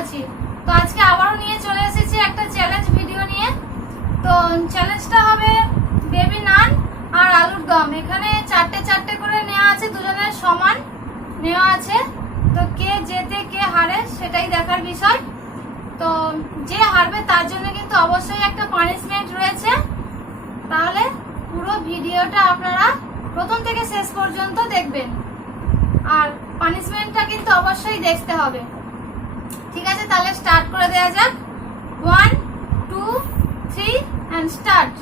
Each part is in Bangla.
আছি। তো আজকে আবারও নিয়ে চলে এসেছি একটা চ্যালেঞ্জ ভিডিও নিয়ে। তো চ্যালেঞ্জটা হবে বেবি নান আর আলুর দম। এখানে চারটে করে নেওয়া আছে, দুজনের সমান নেওয়া আছে। তো কে জেতে কে হারে সেটাই দেখার বিষয়। তো যে হারবে তার জন্য কিন্তু অবশ্যই একটা পানিশমেন্ট রয়েছে। তাহলে পুরো ভিডিওটা আপনারা প্রথম থেকে শেষ পর্যন্ত দেখবেন, আর পানিশমেন্টটা কিন্তু অবশ্যই দেখতে হবে। ঠিক আছে, তাহলে স্টার্ট করে দেওয়া যাক। 1 2 3 and start.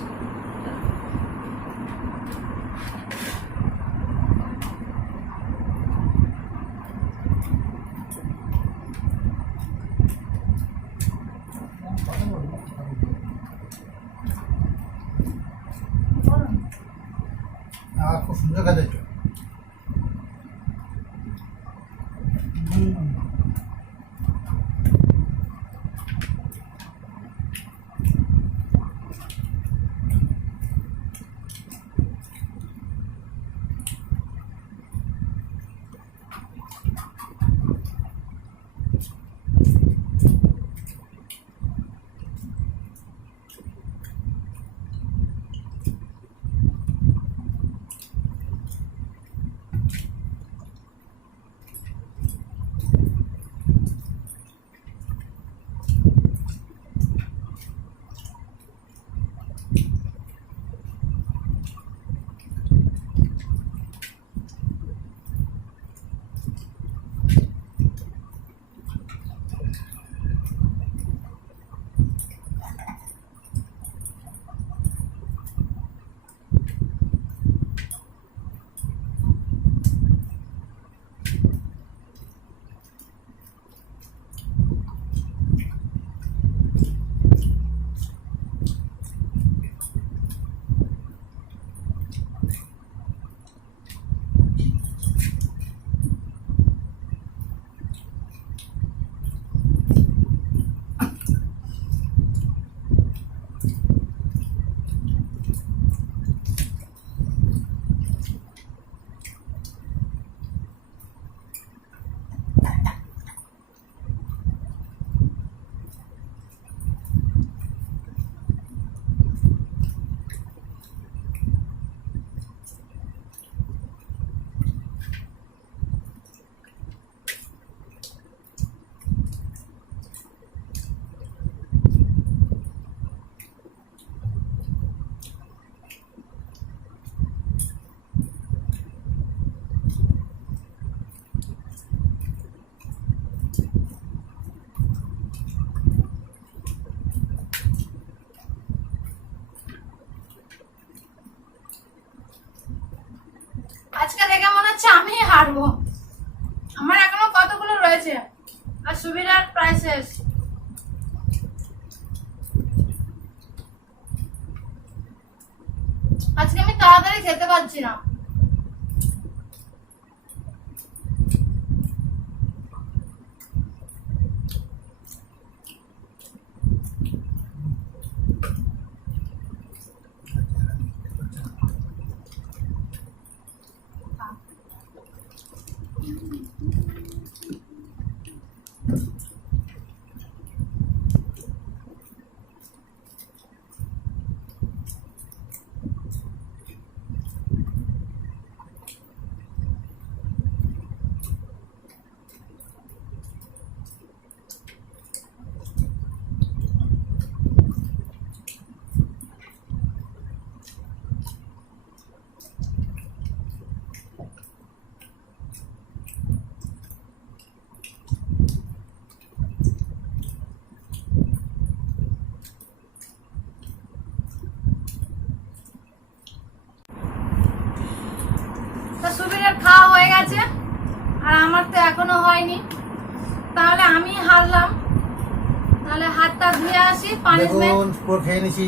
খুব সুন্দর কাজ হয়েছে। আজকে দেখে মনে হচ্ছে আমি হারবো। আমার এখনো কতগুলো রয়েছে, আর সুবিধার প্রায় শেষ। আজকে আমি তাড়াতাড়ি খেতে পারছি না। সুবিধার খাওয়া হয়ে গেছে, আর আমার তো এখনো হয়নি। তাহলে আমি হারলাম। তাহলে হাতটা ধুয়ে আসি, পানিশমেন্ট পুরো খেয়ে নিছি।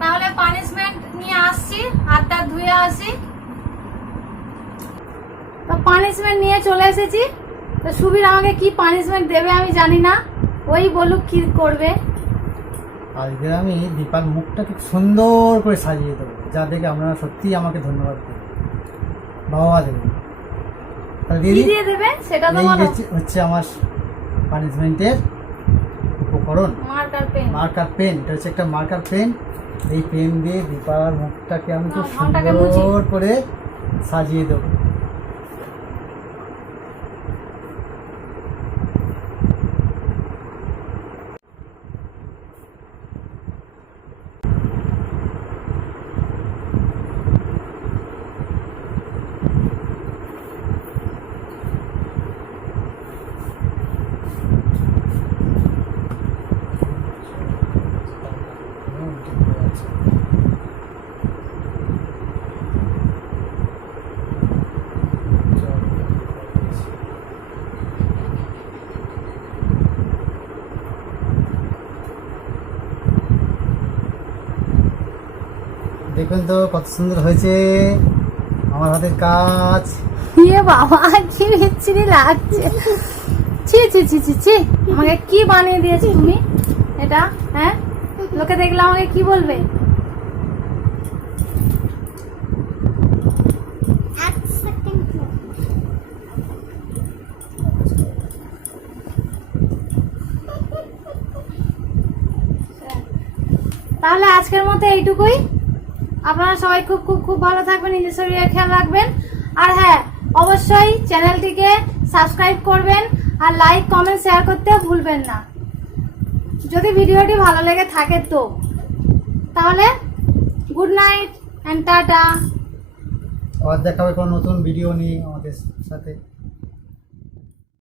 তাহলে পানিশমেন্ট নিয়ে আসছি, হাতটা ধুয়ে আসি। তো পানিশমেন্ট নিয়ে চলে এসেছি। তো সুবীর আমাকে কি পানিশমেন্ট দেবে আমি জানি না, ওই বলুক কি করবে। আজকে আমি দীপার মুখটা খুব সুন্দর করে সাজিয়ে দেবো, যা দেখে আপনারা সত্যিই আমাকে ধন্যবাদ দেবেন। বাবা দেবেন কি দিয়ে দেবে সেটা তো বলো। হচ্ছে আমার পানিশমেন্টের উপকরণ মার্কার পেন। Marker pen. এটা হচ্ছে একটা মার্কার পেন। এই পেন দিয়ে দীপার মুখটাকে আমি খুব ঘন্টাকে মুছি। সুন্দর করে সাজিয়ে দেবো। দেখুন তো কত সুন্দর হয়েছে আমার হাতের কাজ। ইয়ে বাবা, কি বিচ্ছিরি লাগছে। ছি ছি ছি ছি ছি, আমাকে কি বানিয়ে দিয়েছো তুমি এটা? হ্যাঁ, লোকে দেখলে আমাকে কি বলবে? তাহলে আজকের মতো এইটুকুই। আপনারা সবাই খুব খুব খুব ভালো থাকবেন, নিজের শরীরের খেয়াল রাখবেন। আর হ্যাঁ, অবশ্যই চ্যানেলটিকে সাবস্ক্রাইব করবেন আর লাইক কমেন্ট শেয়ার করতে ভুলবেন না, যদি ভিডিওটি ভালো লেগে থাকে তো। তাহলে গুড নাইট এন্ড টাটা। আবার দেখা হবে কোনো নতুন ভিডিও নিয়ে আমাদের সাথে।